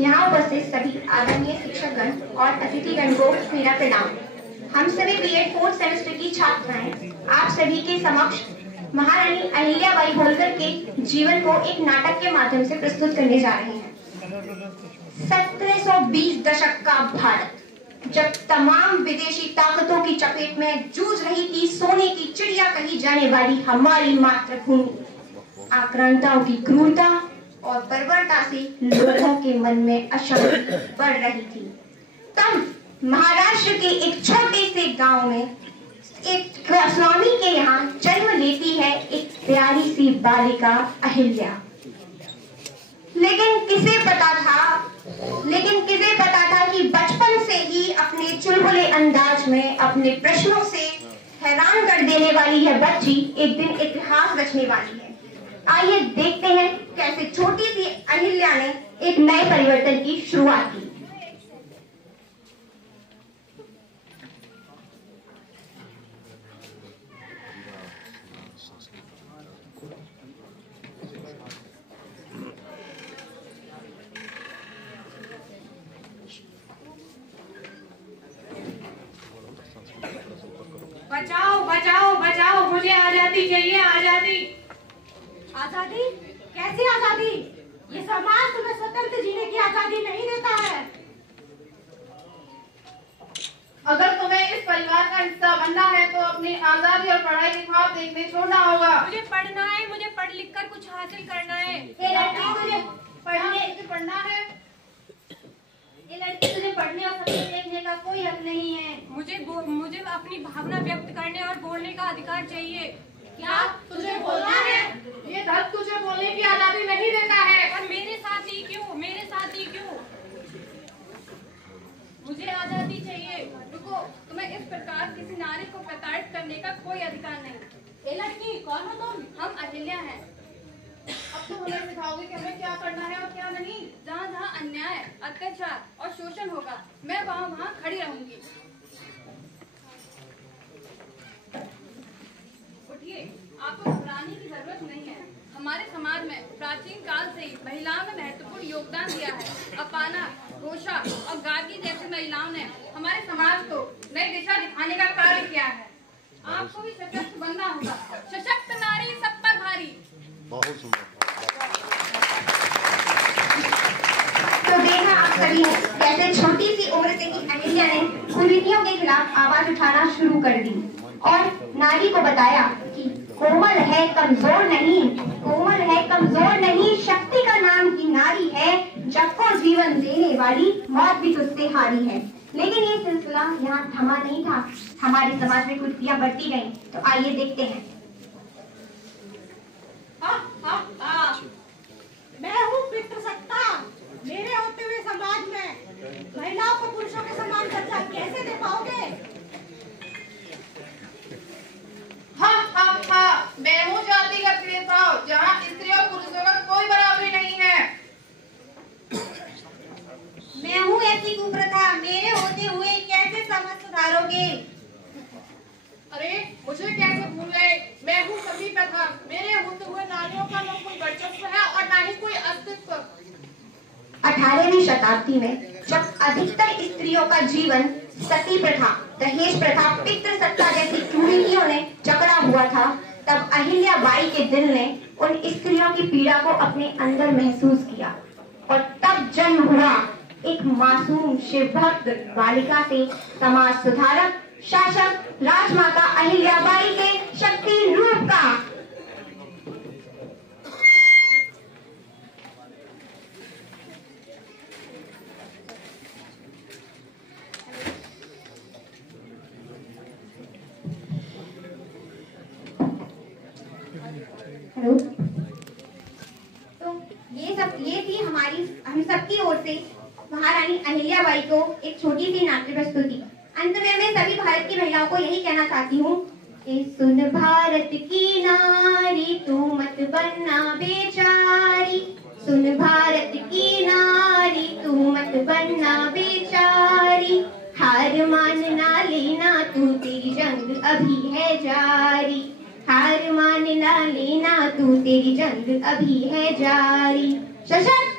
यहाँ उपस्थित सभी आदरणीय शिक्षकगण और अतिथिगण को मेरा प्रणाम। हम सभी बीएड 4th सेमेस्टर की छात्राएं आप सभी के समक्ष महारानी अहिल्याबाई होलकर के जीवन को एक नाटक के माध्यम से प्रस्तुत करने जा रहे हैं। 1720 दशक का भारत, जब तमाम विदेशी ताकतों की चपेट में जूझ रही थी सोने की चिड़िया कही जाने वाली हमारी मातृभूमि, आक्रांताओं की क्रूरता और बर्बरता से लोगों के मन में अशांति बढ़ रही थी। तब महाराष्ट्र के एक छोटे से गांव में एक स्वामी के यहाँ जन्म लेती है एक प्यारी सी बालिका अहिल्या। लेकिन किसे पता था कि बचपन से ही अपने चुलबुले अंदाज में अपने प्रश्नों से हैरान कर देने वाली यह बच्ची एक दिन इतिहास रचने वाली है। आइए देखते हैं कैसे छोटी सी अहिल्या ने एक नए परिवर्तन की शुरुआत की। बचाओ बचाओ बचाओ, मुझे आजादी चाहिए, आजादी। आजादी? कैसी आजादी? ये समाज तुम्हें स्वतंत्र जीने की आजादी नहीं देता है। अगर तुम्हें इस परिवार का हिस्सा बनना है तो अपनी आजादी और पढ़ाई के ख्वाब देखने छोड़ना होगा। मुझे पढ़ना है, मुझे पढ़ लिख कर कुछ हासिल करना है। ये लड़की तुझे पढ़ना है। ये लड़की तुझे पढ़ने और सपने देखने का कोई हक नहीं है। मुझे अपनी भावना व्यक्त करने और बोलने का अधिकार चाहिए। क्या तुझे बोलना है? ये धर्म तुझे बोलने की आजादी नहीं देता है। और मेरे साथ ही क्यों? मुझे आजादी चाहिए। रुको, तुम्हें इस प्रकार किसी नारी को प्रताड़ित करने का कोई अधिकार नहीं। ये लड़की कौन हो तुम? हम अहिल्या हैं। अब तुम हमें सिखाओगे कि हमें क्या करना है और क्या नहीं। जहाँ जहाँ अन्याय, अत्याचार और शोषण होगा, मैं वहाँ खड़ी रहूंगी। उठिए, आपको घबराने की जरूरत नहीं है। हमारे समाज में प्राचीन काल से ही महिलाओं ने महत्वपूर्ण योगदान दिया है। अपाना, घोषा और गार्गी जैसी महिलाओं ने हमारे समाज को नई दिशा दिखाने का कार्य किया है। आपको भी सशक्त बनना होगा। सशक्त नारी सब पर भारी। बहुत सुंदर। तो देखा आप सभी ने कैसे छोटी सी उम्र से ही अहिल्या ने कुरीतियों के खिलाफ आवाज उठाना शुरू कर दी और नारी को बताया कि कोमल है कमजोर नहीं, शक्ति का नाम की नारी है, जग को जीवन देने वाली, मौत भी तुझसे हारी है। लेकिन ये सिलसिला यहाँ थमा नहीं था। हमारे समाज में कुरीतियां बढ़ती गईं। तो आइए देखते हैं। मैं हूँ पितृसत्ता। मेरे होते हुए समाज में महिलाओं को पुरुषों के समान दर्जा कैसे दे पाओगे? मैं हूँ जातिगत भेदभाव, जहाँ स्त्री और पुरुषों का कोई बराबरी नहीं है। मैं हूँ ऐसी कुप्रथा, मेरे होते हुए कैसे समाज सुधारोगे? अरे मुझे कैसे भूल गए? मैं हूँ सभी प्रथा, मेरे होते हुए नारियों का न कोई वर्चस्व है और न ही कोई अस्तित्व। 18वीं शताब्दी में जब अधिकतर स्त्रियों का जीवन सती प्रथा, दहेज प्रथा, पितृसत्ता जैसी कुरीतियों ने जकड़ा हुआ था, तब अहिल्याबाई के दिल ने उन स्त्रियों की पीड़ा को अपने अंदर महसूस किया और तब जन्म हुआ एक मासूम शिवभक्त बालिका से समाज सुधारक, शासक, राजमाता अहिल्याबाई के शक्ति रूप का। हेलो, तो ये थी हम सबकी ओर से महारानी अहिल्याबाई को एक छोटी सी नाट्य प्रस्तुति। अंत में मैं सभी भारत की महिलाओं को यही कहना चाहती हूँ कि सुन भारत की नारी तू मत बनना बेचारी, सुन भारत की नारी तू मत बनना बेचारी, हार मानना लेना तू तेरी जंग अभी है जारी, हार मानना लेना तू तेरी जंग अभी है जारी। सशक्त